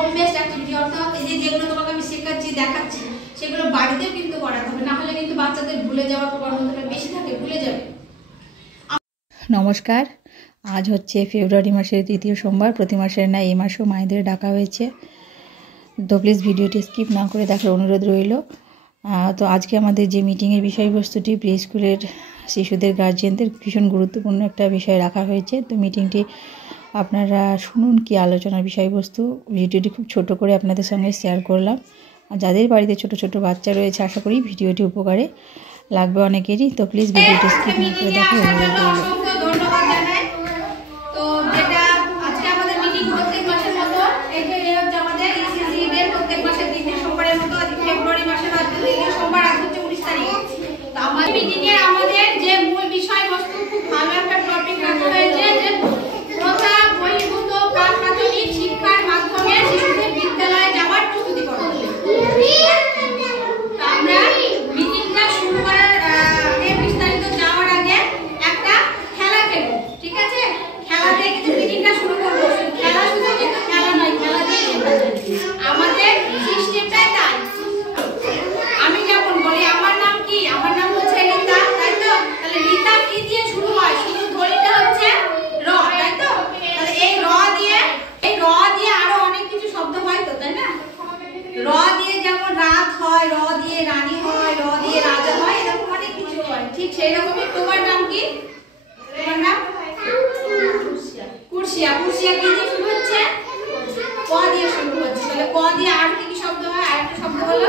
Home based activity, অর্থাৎ এই যে যেগুলো তোমাকে আমি শেখাচ্ছি দেখাচ্ছি সেগুলো বাড়িতেও কিন্তু করাতে হবে, না হলে কিন্তু বাচ্চাদের ভুলে যাওয়ার প্রবণতাটা বেশি থাকে, ভুলে যাবে। নমস্কার, আজ হচ্ছে ফেব্রুয়ারি মাসের ৩য় সোমবার। প্রতি মাসের না এই মাসেও মায়েদের ডাকা হয়েছে, তো প্লিজ ভিডিওটি স্কিপ না করে দেখার অনুরোধ রইল। তো আজকে আমাদের যে মিটিংয়ের বিষয়বস্তুটি প্লে স্কুলের শিশুদের গার্জিয়ানদের ভীষণ গুরুত্বপূর্ণ একটা বিষয় রাখা হয়েছে। তো মিটিংটি আপনারা শুনুন কি আলোচনার বিষয়বস্তু। ভিডিওটি খুব ছোট করে আপনাদের সঙ্গে শেয়ার করলাম। আর যাদের বাড়িতে ছোট ছোট বাচ্চা রয়েছে আশা করি ভিডিওটি উপকারে লাগবে অনেকেরই। তো প্লিজ ভিডিওটি স্কিপ না করে দেখার অনুরোধ রইল। ধন্যবাদ জানাই। তো যেটা আজকে আমাদের মিটিং প্রত্যেক মাসের মতো এই হচ্ছে আমাদের ইসিসি এর প্রত্যেক মাসের ৩ সোমবারের মতো ফেব্রুয়ারি মাসের ৩ সোমবার আজ হচ্ছে 19 তারিখ। তো আমাদের মিটিং এর আমাদের যে মূল বিষয়বস্তু খুব ভালো একটা টপিক রাখা হয়েছে, যে প্রথা বহির্ভূত প্রাথমিক শিক্ষার মাধ্যমে শিশুদের বিদ্যালয়ে যাওয়ার প্রস্তুতি করা। আমরা মিটিংটা শুরু করার আগে বিস্তারিত যাওয়ার আগে একটা খেলা খেলবো, ঠিক আছে? খেলা দিয়ে কিন্তু মিটিংটা শুরু করবো। খেলা শুধু কিন্তু খেলা নয়, খেলা দিয়ে আমাদের সিস্টেমটাই তাই। আমি যেমন বলি আমার নাম কি, আমার নাম হচ্ছে রিতা, তাই তো? তাহলে রিতা কি দিয়ে শুরু হয়? শুধু ধরিটা হচ্ছে র, তাই তো? তাহলে এই র দিয়ে আরো অনেক কিছু শব্দ হয় তো, তাই না? র দিয়ে যেমন রাত হয়, র দিয়ে রানী হয়, র দিয়ে রাজা হয়, এরকম অনেক কিছু হয়। ঠিক সেই রকমই তোমার নাম কি? তোমার নাম কুরসিয়া। কুরসিয়া কি দিয়ে শুরু হচ্ছে? ক দিয়ে শুরু হচ্ছে। তাহলে ক দিয়ে আর কি কি শব্দ হয়? আরেকটা শব্দ হলো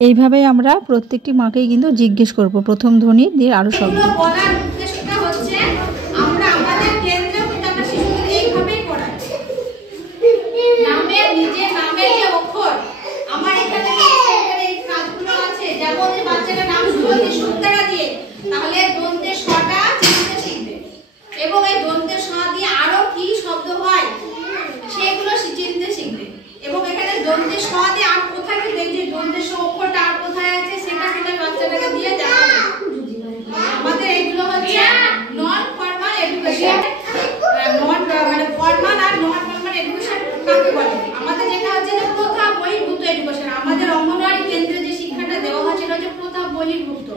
এইভাবে আমরা প্রত্যেকটি মাকেই কিন্তু জিজ্ঞেস করব প্রথম ধ্বনি দিয়ে আরো শব্দ। বলার উদ্দেশ্যটা হচ্ছে আমরা আমাদের কেন্দ্রেও কিন্তু আমরা শিশুদের এইভাবেই পড়াই। নামের নিজের নামের যে অক্ষর, আমার এখানে এই কাজগুলো আছে, যেমন এই বাচ্চাটা নাম শুরু হচ্ছে সুন্দরা দিয়ে, তাহলে দন্তে শটা চিনতে শিখবে, এবং এই দন্তে শ দিয়ে আরো কি শব্দ হয় সেগুলো চিনতে শিখবে। এবং এখানে দন্তে শ দিয়ে আর কোথায় কি দেখবে, দন্তে শ অক্ষরটা আর কোথায় আছে সেটা কিন্তু বাচ্চাটাকে দিয়ে দেখাবে। আমাদের এগুলো হচ্ছে নন ফর্মাল এডুকেশন। মানে ফর্মাল আর নন ফর্মাল এডুকেশন কাকে বলে? আমাদের যেটা হচ্ছে যে প্রথা বহির্ভূত এডুকেশন। আমাদের অঙ্গনওয়াড়ি কেন্দ্রে যে শিক্ষাটা দেওয়া হয় সেটা হচ্ছে প্রথা বহির্ভূত।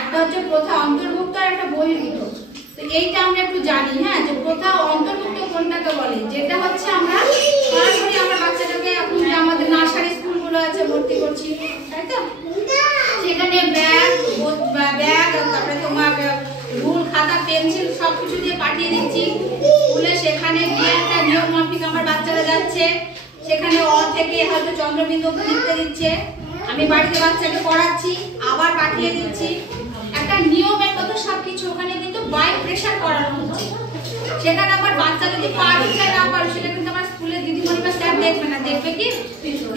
একটা হচ্ছে প্রথা অন্তর্ভুক্ত আর একটা বহির্ভূত। তো এইটা আমরা একটু জানি, হ্যাঁ, যে প্রথা অন্তর্ভুক্ত কোনটাকে বলে? যেটা হচ্ছে আমরা সরাসরি আমরা বাচ্চাটাকে এখন যে আমাদের নার্সারি স্কুলগুলো আছে ভর্তি করছি, তাই তো? সেখানে ব্যাগ, তারপরে তোমার রুল, খাতা, পেন্সিল সবকিছু দিয়ে পাঠিয়ে দিচ্ছি স্কুলে। সেখানে গিয়ে একটা নিয়ম মাফিক আমার বাচ্চারা যাচ্ছে, সেখানে অ থেকে হয়তো চন্দ্রবিন্দু লিখতে দিচ্ছে, আমি বাড়িতে বাচ্চাকে পড়াচ্ছি, আবার পাঠিয়ে দিচ্ছি। একটা নিয়মের মতো সবকিছু ওখানে কিন্তু বাই প্রেশার করানো হচ্ছে। সেখানে আমার বাচ্চা যদি পারুক চাই না পারুক সেটা কিন্তু আমার স্কুলের দিদিমণি বা স্যার দেখবে না। দেখবে কি?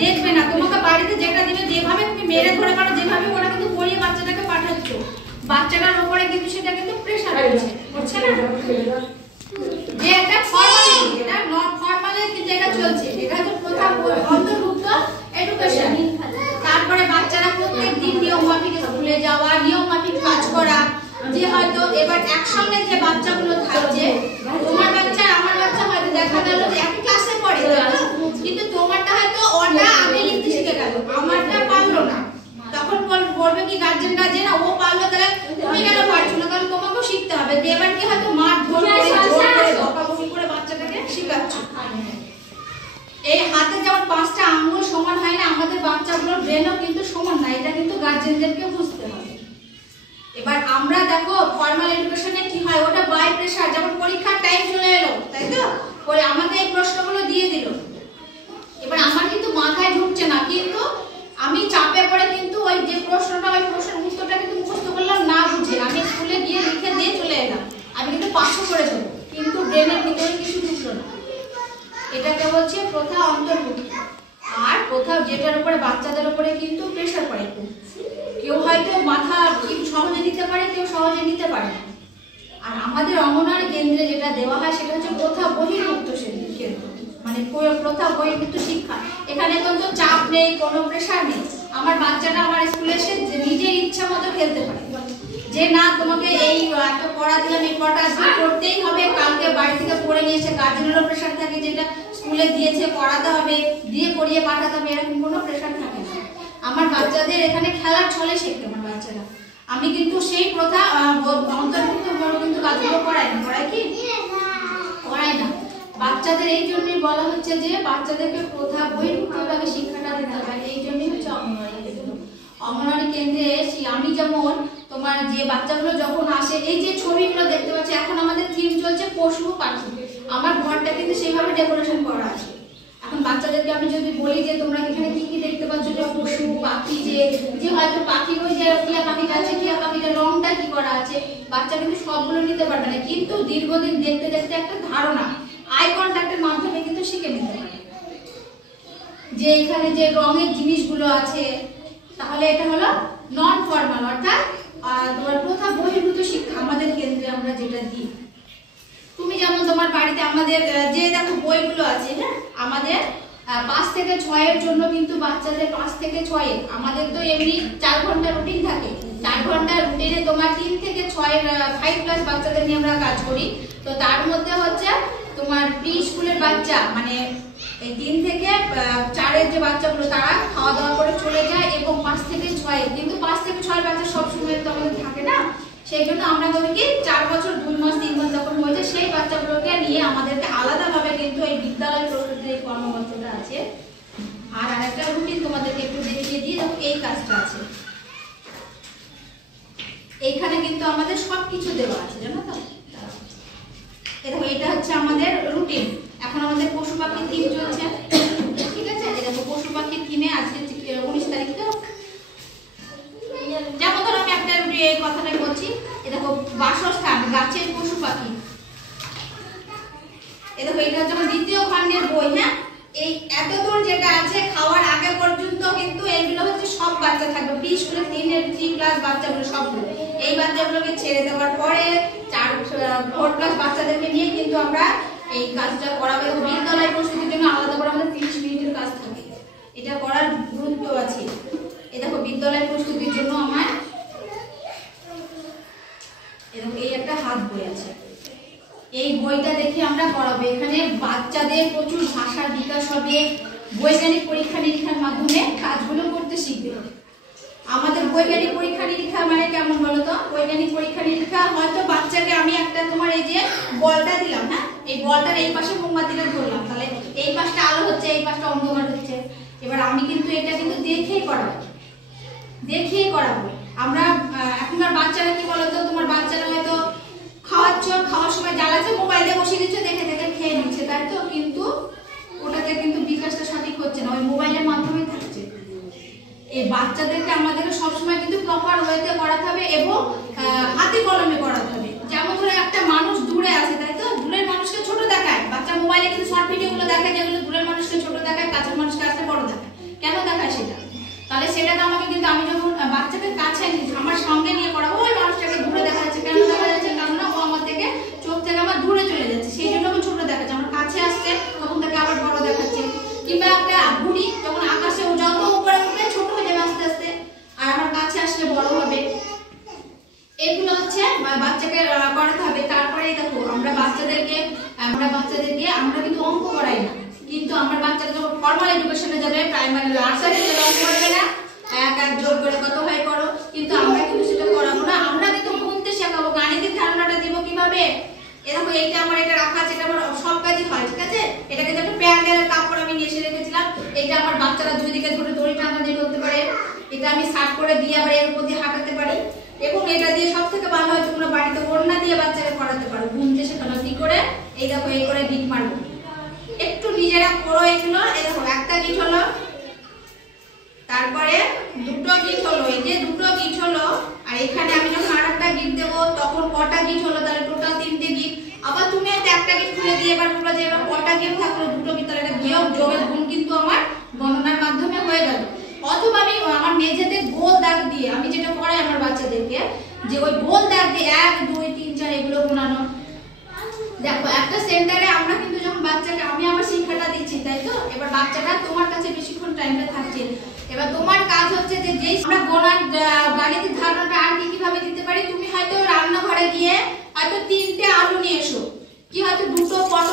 দেখবে না। তোমাকে বাড়িতে যেটা দিবে, যেভাবে তুমি মেরে ধরে পারো, যেভাবে ওরা কিন্তু পড়িয়ে বাচ্চাটাকে পাঠাচ্ছ, বাচ্চাটার উপরে কিন্তু সেটা কিন্তু প্রেশার হচ্ছে না? যে একটা ফর্মালিটি, এটা নট ফর্মালে কিন্তু এটা চলছে। এটা হচ্ছে প্রথা অন্তর্ভুক্ত এডুকেশন। তারপরে বাচ্চারা প্রত্যেক দিন নিয়ম মাফিক স্কুলে যাওয়া, নিয়ম মাফিক কাজ করা। যে হয়তো এবার একসঙ্গে যে বাচ্চাগুলো থাকছে, তোমার বাচ্চা আমার বাচ্চা হয়তো দেখা গেল যে একই ক্লাসে পড়ে, কিন্তু তোমারটা হয়তো ওটা আগে লিখতে শিখে গেল, আমারটা পারলো না। তখন বলবে কি গার্জেনরা যে না ও পারলো, তাহলে তুমি কেন পারছো না? তাহলে তোমাকেও শিখতে হবে। এবার কি হয়তো মার ধর করে জোর করে বকাবকি করে বাচ্চাটাকে শেখাচ্ছ। এই হাতে যেমন 5টা আঙ্গুল সমান হয় না, আমাদের বাচ্চাগুলোর ব্রেনও কিন্তু সমান না। এটা কিন্তু গার্জেনদেরকে বুঝতে হবে। এবার আমরা দেখো ফর্মাল এডুকেশনে কি হয়, ওটা বাই প্রেশার। যেমন পরীক্ষার টাইম চলে এলো, তাই তো? পরে আমাকে এই প্রশ্নগুলো দিয়ে দিল, এবার আমার কিন্তু মাথায় ঢুকছে না, কিন্তু আমি চাপে পড়ে কিন্তু ওই যে প্রশ্নটা, ওই প্রশ্নের উত্তরটা কিন্তু মুখস্থ করলাম না বুঝে, আমি স্কুলে গিয়ে লিখে দিয়ে চলে এলাম। আমি কিন্তু পাসও করে দেবো, কিন্তু ব্রেনের ভিতরে কিছু ঢুকলো না। এটাকে বলছে প্রথা অন্তর্ভুক্ত। আর প্রথা যেটার উপরে বাচ্চাদের উপরে কিন্তু প্রেশার পড়ে। কেউ হয়তো মাথা সহজে নিতে পারে, কেউ সহজে নিতে পারে না। আর আমাদের অঙ্গনওয়াড়ি কেন্দ্রে যেটা দেওয়া হয় সেটা হচ্ছে প্রথা বহির্ভূত কেন্দ্র, মানে প্রথা বহির্ভূত শিক্ষা। এখানে কোনো চাপ নেই, কোনো প্রেশার নেই। আমার বাচ্চাটা আমার স্কুলে এসে নিজের ইচ্ছা মতো খেলতে পারে, যে না তোমাকে এই একটা পড়া দিলাম, এই পড়াটা আজকে করতেই হবে, কালকে করে নিয়ে এসে গার্জেনেরও প্রেশার থাকে, যেটা স্কুলে দিয়েছে পড়াতে হবে, দিয়ে করিয়ে পাঠাতে হবে, এরকম কোনো প্রেশার থাকে না। আমার বাচ্চাদের এখানে খেলার ছলে শেখে আমার বাচ্চারা। আমি কিন্তু সেই প্রথা অন্তর্ভুক্ত কিন্তু কাজগুলো করাই না। করাই কি? করাই না। বাচ্চাদের এই জন্যই বলা হচ্ছে যে বাচ্চাদেরকে প্রথা বহির্ভূতভাবে শিক্ষাটা দিতে হবে। এই জন্যই হচ্ছে অঙ্গনওয়াড়ি কেন্দ্র। অঙ্গনওয়াড়ি কেন্দ্রে এসে আমি যেমন তোমার যে বাচ্চাগুলো যখন আসে, এই যে ছবিগুলো দেখতে পাচ্ছি, এখন আমাদের থিম চলছে পশু পাখি। আমার ঘরটা কিন্তু সেইভাবে ডেকোরেশন করা আছে। এখন বাচ্চাদেরকে আমি যদি বলি যে তোমরা এখানে কি কি দেখতে পাচ্ছ, যে পশু পাখি, যে হয়তো পাখি, ওই যে টিয়া পাখিটা আছে, টিয়া পাখিটার রংটা কি করা আছে, বাচ্চা কিন্তু সবগুলো নিতে পারবে না, কিন্তু দীর্ঘদিন দেখতে দেখতে একটা ধারণা আই কন্ট্যাক্টের মাধ্যমে কিন্তু শিখে নিতে পারে যে এখানে যে রঙের জিনিসগুলো আছে। তাহলে এটা হলো নন ফর্মাল, অর্থাৎ তোমার প্রথা বহির্ভূত শিক্ষা আমাদের কেন্দ্রে আমরা যেটা দিই। তুমি যেমন তোমার বাড়িতে আমাদের যে দেখো বইগুলো আছে, হ্যাঁ, আমাদের 5 থেকে 6 এর জন্য কিন্তু বাচ্চাদের 5 থেকে 6 আমাদের তো এমনি 4 ঘন্টা রুটিন থাকে। 4 ঘন্টা রুটিনে তোমার 3 থেকে 6 এর 5 ক্লাস বাচ্চাদের নিয়ে আমরা কাজ করি। তো তার মধ্যে হচ্ছে তোমার প্রি স্কুলের বাচ্চা, মানে এই 3 থেকে 4 এর যে বাচ্চাগুলো তারা খাওয়া দাওয়া করে চলে যায়, এবং 5 থেকে 6 কিন্তু 5 থেকে 6 বাচ্চা সব সময় তো আমাদের থাকে না। সেই জন্য আমরা করি কি 4 বছর 2 মাস 3 মাস যখন হয়ে যায় সেই বাচ্চাগুলোকে নিয়ে আমাদেরকে আলাদাভাবে কিন্তু এই বিদ্যালয় প্রস্তুতির এই কর্মক্ষেত্রটা আছে। আর আরেকটা রুটিন তোমাদেরকে একটু দেখিয়ে দিই। দেখো এই কাজটা আছে, এইখানে কিন্তু আমাদের সবকিছু দেওয়া আছে, জানো তো। দেখো এটা হচ্ছে আমাদের রুটিন। এখন আমাদের পশু পাখির থিম চলছে, ঠিক আছে। দেখো পশু পাখির থিমে আজকে 19 তারিখ তো, যেমন ধরো আমি একটা এই কথাটাই বলছি। দেখো বাসস্থান, গাছের পশু পাখি। দেখো এটা হচ্ছে আমার 2য় খণ্ডের বই, হ্যাঁ। এই এতদূর যেটা আছে খাওয়ার আগে পর্যন্ত কিন্তু এইগুলো হচ্ছে সব বাচ্চা থাকবে। প্রি স্কুলের 3 ক্লাস বাচ্চাগুলো সবগুলো, এই বাচ্চাগুলোকে ছেড়ে দেওয়ার পরে 4 ক্লাস বাচ্চাদেরকে নিয়ে কিন্তু আমরা এই কাজটা করাবো। বিদ্যালয় প্রস্তুতির জন্য আলাদা করে আমাদের 30 মিনিটের কাজ থাকে, এটা করার গুরুত্ব আছে। এই দেখো বিদ্যালয় প্রস্তুতির জন্য আমার এরকম এই একটা হাত বই আছে, এই বইটা দেখে আমরা করাবো। এখানে বাচ্চাদের প্রচুর ভাষার বিকাশ হবে, বৈজ্ঞানিক পরীক্ষা নিরীক্ষার মাধ্যমে কাজগুলো করতে শিখবে। আমাদের বৈজ্ঞানিক পরীক্ষা নিরীক্ষা মানে কেমন বলো তো? বৈজ্ঞানিক পরীক্ষা নিরীক্ষা হয়তো বাচ্চাকে আমি একটা তোমার এই যে বলটা দিলাম, হ্যাঁ, এই বলটার এই পাশে মোমবাতিটা ধরলাম, তাহলে এই পাশটা আলো হচ্ছে, এই পাশটা অন্ধকার হচ্ছে। এবার আমি কিন্তু এটা কিন্তু দেখেই করাবো। আমরা এখনকার বাচ্চারা কি বলতো, তোমার বাচ্চারা হয়তো খাওয়ার সময় জ্বালাচ্ছে, মোবাইলে বসিয়ে দিচ্ছে, দেখে দেখে খেয়ে নিচ্ছে, তাই তো, কিন্তু ওটাতে কিন্তু বিকাশটা সঠিক হচ্ছে না, ওই মোবাইলের মাধ্যমে থাকছে। এই বাচ্চাদেরকে আমাদেরকে সবসময় কিন্তু প্রপার ওয়েতে করাতে হবে এবং হাতে কলমে করাতে হবে। যেমন ধরো একটা মানুষ দূরে আছে, তাই তো, দূরের মানুষকে ছোট দেখায় বাচ্চা, মোবাইলে কিন্তু শর্ট ভিডিওগুলো দেখায় যেগুলো দূরের মানুষকে ছোট দেখায়, কাছের মানুষকে আসতে বড় দেখায়। কেন দেখায় সেটা? তাহলে সেটাকে আমাকে কিন্তু আমি যখন বাচ্চাকে কাছে আমার সঙ্গে নিয়ে করাবো, ওই মানুষটাকে দূরে দেখা যাচ্ছে, কেন দেখা যাচ্ছে? কারণ ও আমার থেকে চোখ থেকে আমার দূরে চলে যাচ্ছে, সেই জন্য আমি ছোট দেখাচ্ছে। আমার কাছে আসছে তখন তাকে আবার বড় দেখাচ্ছে। কিংবা একটা ঘুড়ি যখন আকাশে যত উপরে উঠবে ছোট হয়ে যাবে আস্তে আস্তে, আর আমার কাছে আসলে বড় হবে। এগুলো হচ্ছে বাচ্চাকে করাতে হবে। তারপরে দেখো আমরা বাচ্চাদেরকে আমরা কিন্তু অঙ্ক করাই না, কিন্তু আমার বাচ্চারা যখন ফর্মাল এডুকেশনে যাবে, প্রাইমারি নার্সারিতে অঙ্ক করবে না, 1 আর যোগ করে কত হয় করো, কিন্তু আমরা কিন্তু সেটা করাবো না। আমরা কিন্তু গুনতে শেখাবো, গাণিতিক ধারণাটা দিব কিভাবে। এরকম এইটা আমার এটা রাখা আছে, এটা আমার সব কাজই হয়, ঠিক আছে। এটা কিন্তু একটা প্যান্ডেলের কাপড় আমি নিয়ে এসে রেখেছিলাম। এটা আমার বাচ্চারা 2 দিকে ধরে দড়ি টানাটানি করতে পারে, এটা আমি সার্ট করে দিয়ে আবার এর উপর দিয়ে হাঁটাতে পারি। এবং এটা দিয়ে সব থেকে ভালো হয় তোমরা বাড়িতে ওড়না দিয়ে বাচ্চাকে পড়াতে পারো, গুনতে শেখানো কি করে। এই দেখো এই করে গিট মারবো, একটু নিজেরা করো এগুলো। এই দেখো একটা গিট হলো, তারপরে 2টো গিট হলো, এই যে 2টো গিট হলো। আর এখানে আমি যখন আরেকটা গিট দেবো তখন কটা গিট হলো, তাহলে টোটাল 3টে গিট। আবার তুমি একটা গিট খুলে দিয়ে এবার বলবা যে এবার কটা গিট থাকলো, 2টো গিট, তাহলে বিয়োগ যোগের গুণ কিন্তু আমার গণনার মাধ্যমে হয়ে গেল। অথবা আমি আমার মেঝেতে গোল দাগ দিয়ে, আমি যেটা করাই আমার বাচ্চাদেরকে, যে ওই গোল দাগ দিয়ে 1 2 3 4 এগুলো গুণানো। দেখো একটা সেন্টারে আমরা কিন্তু যখন বাচ্চাকে আমি আমার শিক্ষাটা দিচ্ছি, তাই তো, এবার বাচ্চাটা তোমার কাছে বেশিক্ষণ টাইমটা থাকছে। এবার তোমার কাজ হচ্ছে যে যেই আমরা গাণিতিক ধারণাটা আর কিভাবে দিতে পারি। তুমি হয়তো রান্নাঘরে গিয়ে হয়তো 3টে আলু নিয়ে এসো, কি হয়তো 2টো পটল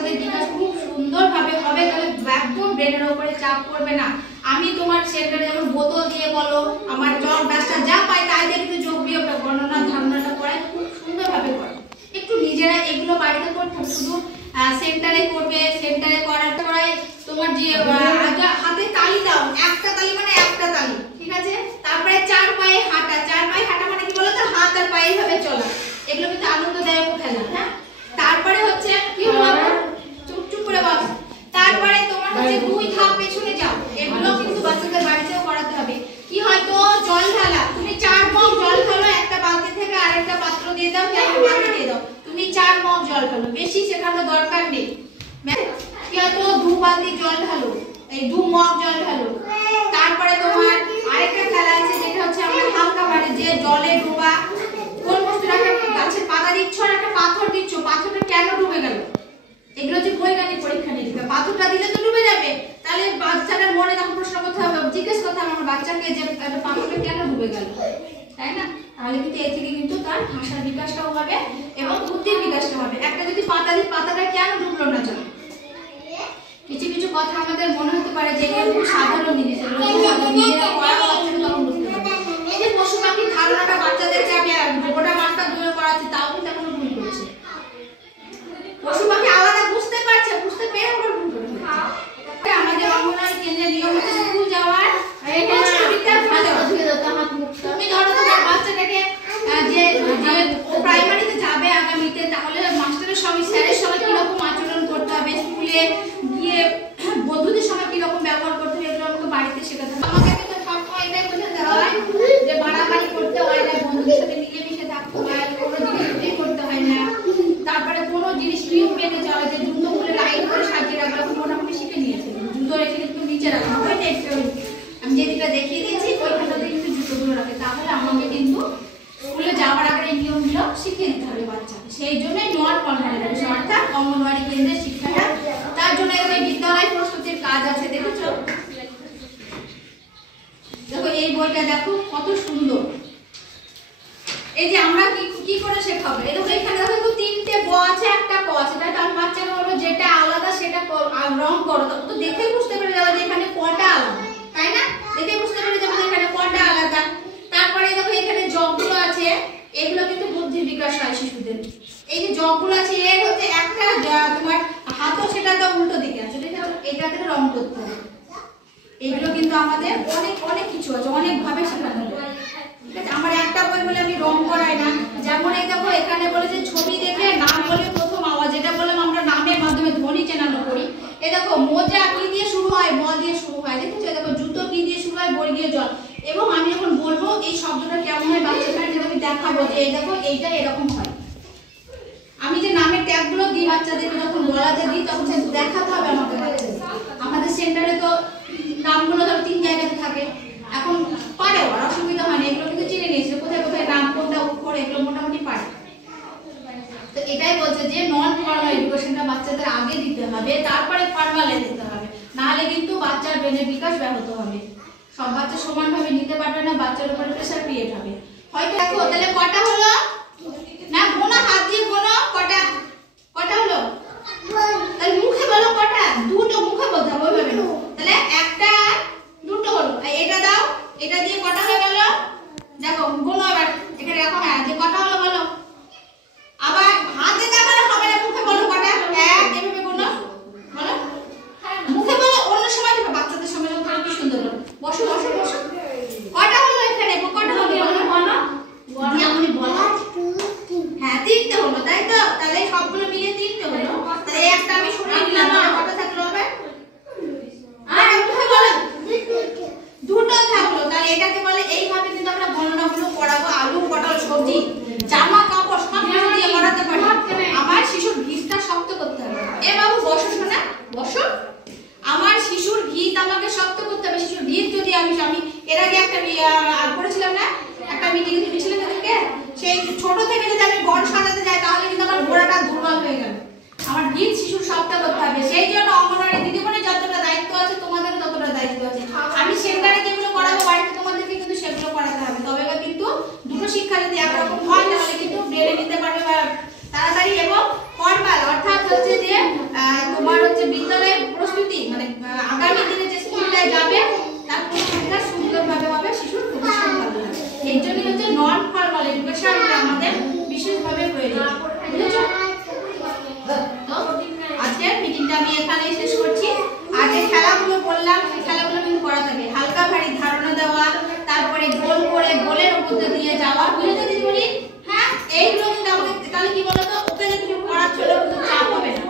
বাচ্চাদের বিকাশ খুব সুন্দরভাবে হবে, তাহলে একদম ব্রেনের উপরে চাপ পড়বে না। আমি তোমার সেন্টারে যেমন বোতল দিয়ে বলো, আমার জব ডাস্টার যা পাই তাই দিয়ে কিন্তু যোগ বিয়োগটা গণনা ধারণাটা করাই খুব সুন্দরভাবে করে। একটু নিজেরা এগুলো বাড়িতে করতে হবে, শুধু সেন্টারে করবে, সেন্টারে করার পরে তোমার যে হাতে তালি দাও, একটা তালি মানে একটা তালি, ঠিক আছে? তারপরে 4 পায়ে হাঁটা, 4 পায়ে হাঁটা মানে কি বলো তো, হাত আর পায়ে ভাবে চলা, এগুলো কিন্তু আনন্দদায়ক খেলা। হ্যাঁ, তারপরে হচ্ছে কি হলো, চুপ করে বস। তারপরে তোমার হচ্ছে 2 ধাপ পেছনে যাও, এগুলো কিন্তু বাচ্চাদের বাড়িতেও করাতে হবে। কি হয়তো জল ঢালা, তুমি 4 মগ জল ঢালো, একটা বালতি থেকে আরেকটা পাত্র দিয়ে দাও, একটা বালতি দিয়ে দাও, তুমি 4 মগ জল ঢালো, বেশি শেখানোর দরকার নেই। কি হয়তো 2 বালতি জল ঢালো, এই 2 মগ জল ঢালো। তারপরে তোমার আরেকটা খেলা আছে যেটা হচ্ছে আমরা হালকা পানি, যে জলে ডোবা কোন বস্তুটাকে গাছের পাতা দিচ্ছ আর একটা পাথর দিচ্ছ, পাথরটা কেন ডুবে গেল, এগুলো হচ্ছে বৈজ্ঞানিক পরীক্ষা নিরীক্ষা। পাথরটা দিলে তো ডুবে যাবে, তাহলে বাচ্চাটার মনে তখন প্রশ্ন করতে হবে, জিজ্ঞেস করতে হবে আমার বাচ্চাকে যে পাথরটা কেন ডুবে গেল, তাই না? তাহলে কিন্তু এর থেকে কিন্তু তার ভাষার বিকাশটাও হবে এবং বুদ্ধির বিকাশটা হবে। একটা যদি পাতা দিই, পাতাটা কেন ডুবলো না জানো? কিছু কিছু কথা আমাদের মনে হতে পারে যে এগুলো খুব সাধারণ জিনিস, এগুলো নিজেরা পড়া বাচ্চাকে তখন বুঝতে পারবে। এই যে পশু পাখির ধারণাটা বাচ্চাদেরকে আমি গোটা মাসটা দূরে করাচ্ছি, তাও কিন্তু এখনো ভুল করছে। পশু পাখি আলাদা বুঝতে পারছে, বুঝতে পেরে ওরা ভুল করে ফেলছে। আমাদের অঙ্গনওয়াড়ি কেন্দ্রে নিয়মিত স্কুল যাওয়ার, তুমি ধরো তোমার বাচ্চাটাকে যে ও প্রাইমারিতে যাবে আগামীতে, তাহলে মাস্টারের সঙ্গে স্যারের সঙ্গে কিরকম আচরণ করতে হবে, স্কুলে গিয়ে বন্ধুদের সঙ্গে কিরকম ব্যবহার করতে হবে, এগুলো আমাকে বাড়িতে শেখাতে হবে। আমাকে কিন্তু সবসময় এটাই বোঝাতে হয় যে বাড়াবাড়ি করতে হয় না, বন্ধুদের সাথে মিলেমিশে থাকতে হয়, কোনো জিনিস চুরি করতে হয় না। তারপরে কোনো জিনিস নিয়ম মেনে চলে, যে জুতো খুলে লাইন করে সাজিয়ে রাখা, মোটামুটি শিখে নিয়েছে। জুতো রেখে কিন্তু নিচে রাখা, আমি যেদিকটা দেখিয়ে দিয়েছি ওইখানটাতে কিন্তু জুতোগুলো রাখে, তাহলে আমাকে কিন্তু স্কুলে যাওয়ার আগে এই নিয়মগুলো শিখিয়ে দিতে হবে বাচ্চাকে। সেই জন্যই নট কনভার্টেশন অর্থাৎ অঙ্গনওয়াড়ি কেন্দ্রের শিক্ষাটা। তার জন্য এখানে বিদ্যালয় প্রস্তুতির কাজ আছে, দেখেছো? দেখো এই বইটা দেখো কত সুন্দর। এই যে আমরা কি করে শেখাবো, এই দেখো এখানে দেখো 3টে ব আছে, একটা ক আছে, তাই আমি বাচ্চাকে বলবো যেটা আলাদা সেটা রং করো, তো দেখে বুঝতে পেরে যাবে যে এখানে কটা আলাদা, তাই না? দেখে বুঝতে পেরে যাবে যে এখানে কটা আলাদা। তারপরে দেখো এখানে জগগুলো আছে, এগুলো কিন্তু বুদ্ধির বিকাশ হয় শিশুদের। এই যে জগগুলো আছে, এর হচ্ছে একটা তোমার হাতও সেটা তো উল্টো দিকে আছে, এটাতে রং করতে হবে। এগুলো কিন্তু আমাদের অনেক অনেক কিছু আছে, অনেক ভাবে শেখানো হয়। ঠিক আছে, আমার একটা বই বলে আমি রং করাই না। যেমন এই দেখো এখানে বলেছে ছবি দেখে নাম বলে প্রথম আওয়াজ, যেটা বললাম আমরা নামের মাধ্যমে ধ্বনি চেনানো করি। এই দেখো মোজা কি দিয়ে শুরু হয়, ব দিয়ে শুরু হয়, দেখেছো? দেখো জুতো কি দিয়ে শুরু হয়, বর্গীয় জ। এবং আমি যখন বলবো এই শব্দটা কেমন হয় বাচ্চাদের, যেটা আমি দেখাবো যে এই দেখো এইটা এরকম হয়। আমি যে নামের ট্যাগগুলো দিই বাচ্চাদেরকে যখন বলাতে দিই, তখন সে দেখাতে হবে আমাকে বাচ্চাদের। আমাদের সেন্টারে তো নামগুলো ধরো 3 জায়গাতে থাকে, এখন পারেও, আর অসুবিধা হয় না, এগুলো কিন্তু চিনে নিয়েছে কোথায় কোথায় নাম, কোনটা অক্ষর, এগুলো মোটামুটি পারে। তো এটাই বলছে যে নন ফর্মাল এডুকেশনটা বাচ্চাদের আগে দিতে হবে, তারপরে ফর্মালে দিতে হবে, নাহলে কিন্তু বাচ্চার ব্রেনের বিকাশ ব্যাহত হবে। সব বাচ্চা সমানভাবে নিতে পারবে না, বাচ্চার উপরে প্রেসার ক্রিয়েট হবে। হয়তো দেখো তাহলে কটা হলো না, গোনা হাত দিয়ে গোনা, কটা কটা হলো, তাহলে মুখে বলো কটা, দুটো মুখে বলতে হবে, ওইভাবে না। তাহলে একটা দুটো হলো, এটা দাও, এটা দিয়ে কটা হয়ে গেল, দেখো গোনা এবার এখানে রাখো, হ্যাঁ যে কটা হলো বলো। আবার হাতে দেখানো হবে না, মুখে বলো কটা, এক এভাবে গোনা বলো, মুখে বলো, অন্য সময় দেখো বাচ্চাদের সময় যখন কি সুন্দর হলো, বসো বসো বসো, কটা হলো এখানে, কটা হলো বলো বলো, আমি বলো, হ্যাঁ 3টে হলো, তাই তো? তাহলে সবগুলো মিলিয়ে 3টে হলো, তাহলে একটা আমি সরিয়ে দিলাম, কটা থাকলো হবে, আর মুখে বলো দুটো থাকলো। তাহলে এটাকে বলে, এইভাবে কিন্তু আমরা গণনাগুলো করাবো। আলু পটল সবজি জামা কাপড় সব কিছু দিয়ে করাতে পারি। আমার শিশুর ভিতটা শক্ত করতে হবে। এ বাবু বসো শোনা, বসো। আমার শিশুর ভিত আমাকে শক্ত করতে হবে। শিশুর ভিত যদি আমি এর আগে একটা করেছিলাম না, একটা মিটিং এ দিয়েছিলাম তাদেরকে, সেই ছোট থেকে যদি আমি বড় সাজাতে যাই, তাহলে কিন্তু আমার গোড়াটা দুর্বল হয়ে গেল। আমার ভিত শিশুর শক্ত করতে হবে। সেই জন্য অঙ্গনওয়াড়ি দিদিমণির যতটা দায়িত্ব আছে, তোমাদেরও ততটা দায়িত্ব আছে। আমি সেন্টারে যেগুলো করাবো, বাড়িতে তোমাদেরকে কিন্তু সেগুলো করাতে হবে। তবে কিন্তু দুটো শিক্ষা যদি একরকম হয়, তাহলে কিন্তু ব্রেনে নিতে পারবে তাড়াতাড়ি। এবং ফর্মাল অর্থাৎ হচ্ছে যে আমি এখানেই শেষ করছি। আর যে খেলাগুলো বললাম সেই খেলাগুলো কিন্তু করাতে হবে। হালকা ভারী ধারণা দেওয়া, তারপরে গোল করে গোলের মধ্যে দিয়ে যাওয়া, বুঝেছো দিদিমণি? হ্যাঁ, এইগুলো কিন্তু আমাকে, তাহলে কি বলতো, ওকে যে তুমি পড়াচ্ছ কিন্তু চাপ হবে না,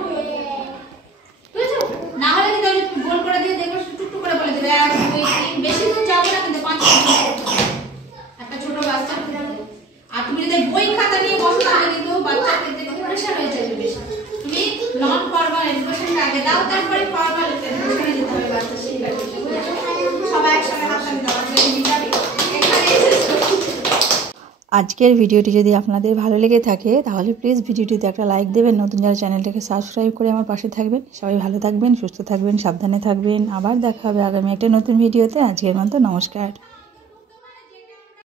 বুঝেছো? না হলে কিন্তু তুমি গোল করে দিয়ে দেখো টুকটুক করে বলে দেবে 1 2 3, বেশি দূর যাবে না কিন্তু 5 একটা ছোট বাচ্চা। আর তুমি যদি বই খাতা নিয়ে বসো তাহলে কিন্তু বাচ্চার ক্ষেত্রে কিন্তু প্রেশার হয়ে যাবে বেশি। তুমি নন ফর্মাল এডুকেশনটা আগে দাও, তারপরে ফর্মাল এডুকেশনে যেতে হবে বাচ্চা শিখবে। সবাই একসাথে হাত তালি দাও। এখানে এসেছো। আজকের ভিডিওটি যদি আপনাদের ভালো লেগে থাকে তাহলে প্লিজ ভিডিওটিতে একটা লাইক দেবেন, নতুন যারা চ্যানেলটাকে সাবস্ক্রাইব করে আমার পাশে থাকবেন। সবাই ভালো থাকবেন, সুস্থ থাকবেন, সাবধানে থাকবেন। আবার দেখা হবে আগামী একটা নতুন ভিডিওতে। আজকের মতো নমস্কার।